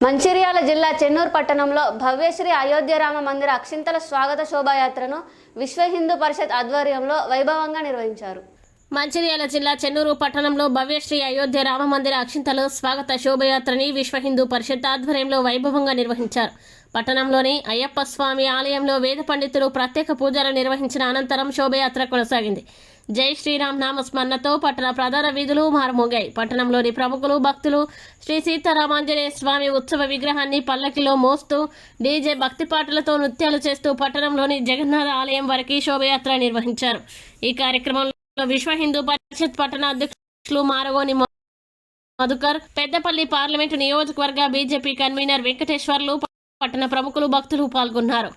మంచిర్యాల జిల్లా చెన్నూరు పట్టణంలో భవ్యశ్రీ అయోధ్య రామ మందిర అక్షింతల స్వాగత శోభాయాత్రను విశ్వ హిందూ పరిషత్ ఆధ్వర్యంలో వైభవంగా నిర్వహించారు. మంచిర్యాల జిల్లా చెన్నూరు పట్టణంలో భవ్యశ్రీ అయోధ్య రామ మందిర అక్షింతల స్వాగత శోభయాత్రని విశ్వ హిందూ పరిషత్ ఆధ్వర్యంలో వైభవంగా నిర్వహించారు. పట్టణంలోని అయ్యప్ప స్వామి ఆలయంలో వేద పండితులు ప్రత్యేక పూజలు నిర్వహించిన అనంతరం శోభయాత్ర కొనసాగింది. జై శ్రీరామ్ నామస్మరణతో పట్టణ ప్రధాన వీధులు మారుమోగాయి. పట్టణంలోని ప్రముఖులు భక్తులు శ్రీ సీతారామాంజనేయ స్వామి ఉత్సవ విగ్రహాన్ని పల్లకిలో మోస్తూ డీజే భక్తి పాటలతో నృత్యాలు చేస్తూ పట్టణంలోని జగన్నాథ ఆలయం వరకు శోభయాత్ర నిర్వహించారు. ఈ కార్యక్రమంలో విశ్వ హిందూ పరిషత్ పట్టణ అధ్యక్షులు మారగోని మధుకర్, పెద్దపల్లి పార్లమెంటు నియోజకవర్గ బీజేపీ కన్వీనర్ వెంకటేశ్వర్లు, పట్టణ ప్రముఖులు భక్తులు పాల్గొన్నారు.